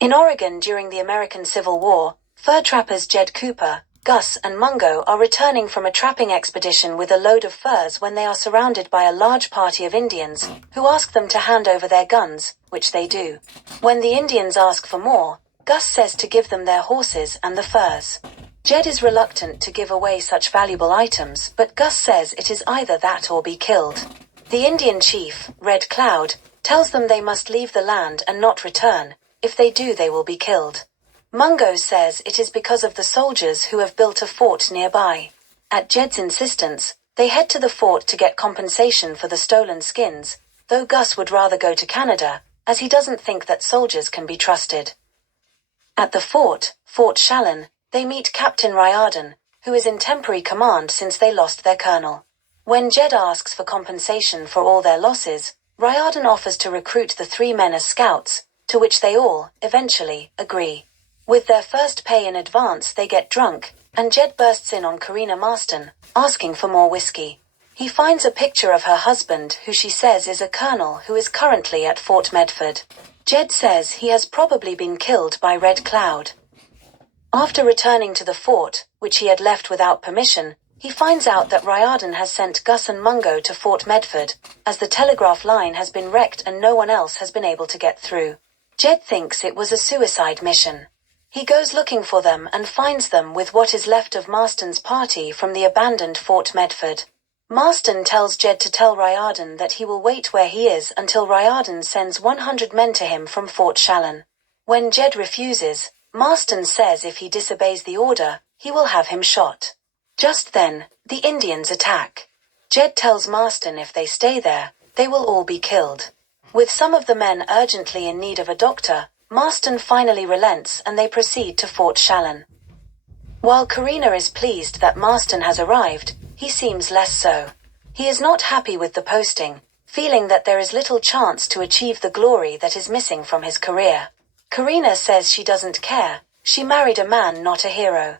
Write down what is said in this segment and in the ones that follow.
In Oregon during the American Civil War, fur trappers Jed Cooper, Gus, and Mungo are returning from a trapping expedition with a load of furs when they are surrounded by a large party of Indians, who ask them to hand over their guns, which they do. When the Indians ask for more, Gus says to give them their horses and the furs. Jed is reluctant to give away such valuable items, but Gus says it is either that or be killed. The Indian chief, Red Cloud, tells them they must leave the land and not return. If they do, they will be killed. Mungo says it is because of the soldiers who have built a fort nearby. At Jed's insistence, they head to the fort to get compensation for the stolen skins, though Gus would rather go to Canada, as he doesn't think that soldiers can be trusted. At the fort, Fort Shallon, they meet Captain Riordan, who is in temporary command since they lost their colonel. When Jed asks for compensation for all their losses, Riordan offers to recruit the 3 men as scouts, to which they all, eventually, agree. With their first pay in advance they get drunk, and Jed bursts in on Karina Marston, asking for more whiskey. He finds a picture of her husband who she says is a colonel who is currently at Fort Medford. Jed says he has probably been killed by Red Cloud. After returning to the fort, which he had left without permission, he finds out that Riordan has sent Gus and Mungo to Fort Medford, as the telegraph line has been wrecked and no one else has been able to get through. Jed thinks it was a suicide mission. He goes looking for them and finds them with what is left of Marston's party from the abandoned Fort Medford. Marston tells Jed to tell Riordan that he will wait where he is until Riordan sends 100 men to him from Fort Shallon. When Jed refuses, Marston says if he disobeys the order, he will have him shot. Just then, the Indians attack. Jed tells Marston if they stay there, they will all be killed. With some of the men urgently in need of a doctor, Marston finally relents and they proceed to Fort Shallon. While Karina is pleased that Marston has arrived, he seems less so. He is not happy with the posting, feeling that there is little chance to achieve the glory that is missing from his career. Karina says she doesn't care, she married a man, not a hero.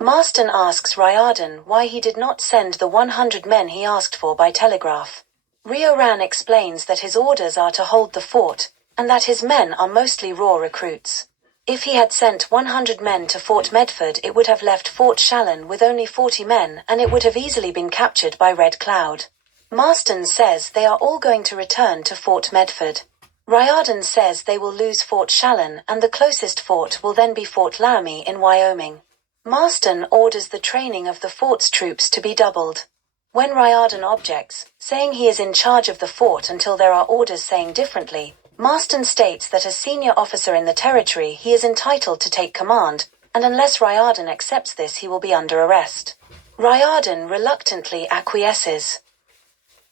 Marston asks Riordan why he did not send the 100 men he asked for by telegraph. Riordan explains that his orders are to hold the fort, and that his men are mostly raw recruits. If he had sent 100 men to Fort Medford, it would have left Fort Shallon with only 40 men and it would have easily been captured by Red Cloud. Marston says they are all going to return to Fort Medford. Riordan says they will lose Fort Shallon and the closest fort will then be Fort Laramie in Wyoming. Marston orders the training of the fort's troops to be doubled. When Riordan objects, saying he is in charge of the fort until there are orders saying differently, Marston states that as senior officer in the territory he is entitled to take command, and unless Riordan accepts this he will be under arrest. Riordan reluctantly acquiesces.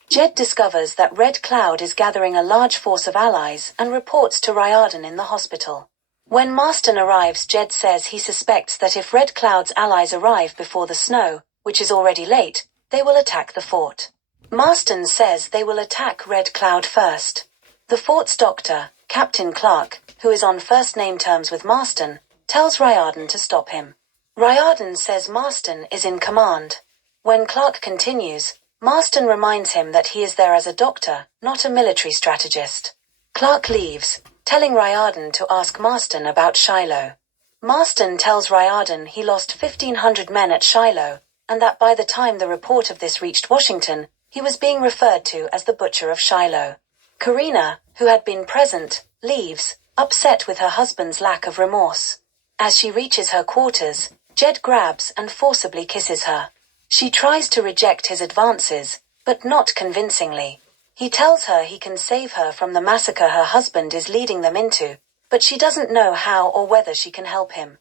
Jed discovers that Red Cloud is gathering a large force of allies and reports to Riordan in the hospital. When Marston arrives, Jed says he suspects that if Red Cloud's allies arrive before the snow, which is already late, they will attack the fort. Marston says they will attack Red Cloud first. The fort's doctor, Captain Clark, who is on first-name terms with Marston, tells Riordan to stop him. Riordan says Marston is in command. When Clark continues, Marston reminds him that he is there as a doctor, not a military strategist. Clark leaves, telling Riordan to ask Marston about Shiloh. Marston tells Riordan he lost 1,500 men at Shiloh, and that by the time the report of this reached Washington, he was being referred to as the Butcher of Shiloh. Karina, who had been present, leaves, upset with her husband's lack of remorse. As she reaches her quarters, Jed grabs and forcibly kisses her. She tries to reject his advances, but not convincingly. He tells her he can save her from the massacre her husband is leading them into, but she doesn't know how or whether she can help him.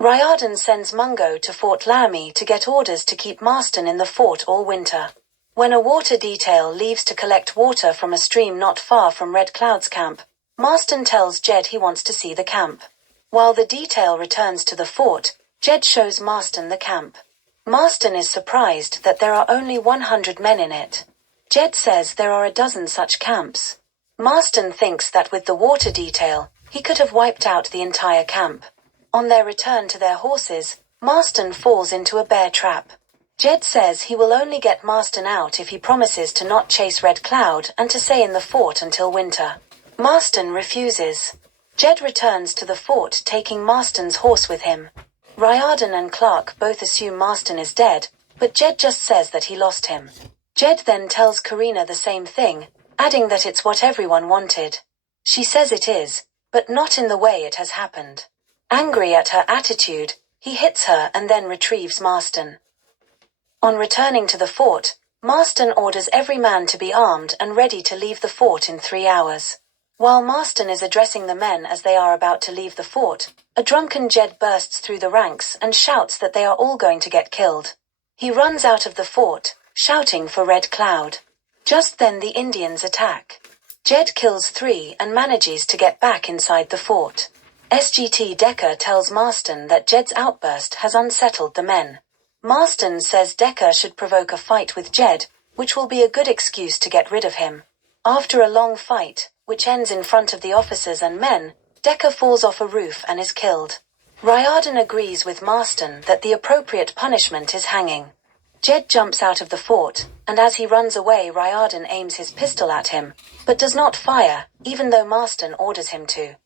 Riordan sends Mungo to Fort Laramie to get orders to keep Marston in the fort all winter. When a water detail leaves to collect water from a stream not far from Red Cloud's camp, Marston tells Jed he wants to see the camp. While the detail returns to the fort, Jed shows Marston the camp. Marston is surprised that there are only 100 men in it. Jed says there are a dozen such camps. Marston thinks that with the water detail, he could have wiped out the entire camp. On their return to their horses, Marston falls into a bear trap. Jed says he will only get Marston out if he promises to not chase Red Cloud and to stay in the fort until winter. Marston refuses. Jed returns to the fort taking Marston's horse with him. Riordan and Clark both assume Marston is dead, but Jed just says that he lost him. Jed then tells Karina the same thing, adding that it's what everyone wanted. She says it is, but not in the way it has happened. Angry at her attitude, he hits her and then retrieves Marston. On returning to the fort, Marston orders every man to be armed and ready to leave the fort in 3 hours. While Marston is addressing the men as they are about to leave the fort, a drunken Jed bursts through the ranks and shouts that they are all going to get killed. He runs out of the fort, shouting for Red Cloud. Just then the Indians attack. Jed kills 3 and manages to get back inside the fort. SGT Decker tells Marston that Jed's outburst has unsettled the men. Marston says Decker should provoke a fight with Jed, which will be a good excuse to get rid of him. After a long fight, which ends in front of the officers and men, Decker falls off a roof and is killed. Riordan agrees with Marston that the appropriate punishment is hanging. Jed jumps out of the fort, and as he runs away Riordan aims his pistol at him, but does not fire, even though Marston orders him to.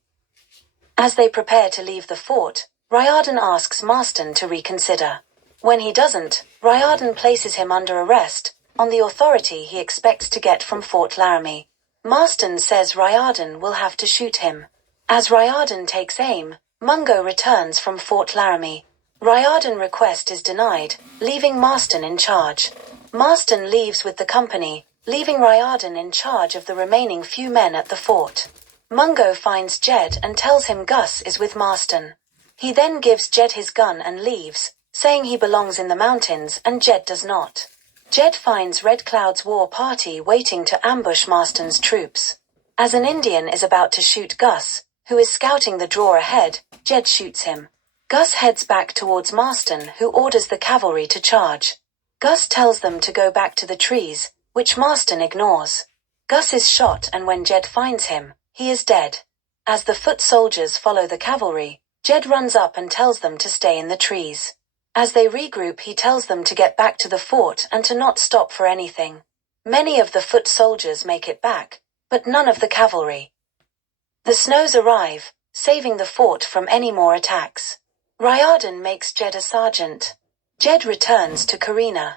As they prepare to leave the fort, Riordan asks Marston to reconsider. When he doesn't, Riordan places him under arrest, on the authority he expects to get from Fort Laramie. Marston says Riordan will have to shoot him. As Riordan takes aim, Mungo returns from Fort Laramie. Riordan's request is denied, leaving Marston in charge. Marston leaves with the company, leaving Riordan in charge of the remaining few men at the fort. Mungo finds Jed and tells him Gus is with Marston. He then gives Jed his gun and leaves, saying he belongs in the mountains and Jed does not. Jed finds Red Cloud's war party waiting to ambush Marston's troops. As an Indian is about to shoot Gus, who is scouting the draw ahead, Jed shoots him. Gus heads back towards Marston, who orders the cavalry to charge. Gus tells them to go back to the trees, which Marston ignores. Gus is shot and when Jed finds him, he is dead. As the foot soldiers follow the cavalry, Jed runs up and tells them to stay in the trees. As they regroup he tells them to get back to the fort and to not stop for anything. Many of the foot soldiers make it back, but none of the cavalry. The Snows arrive, saving the fort from any more attacks. Riordan makes Jed a sergeant. Jed returns to Karina.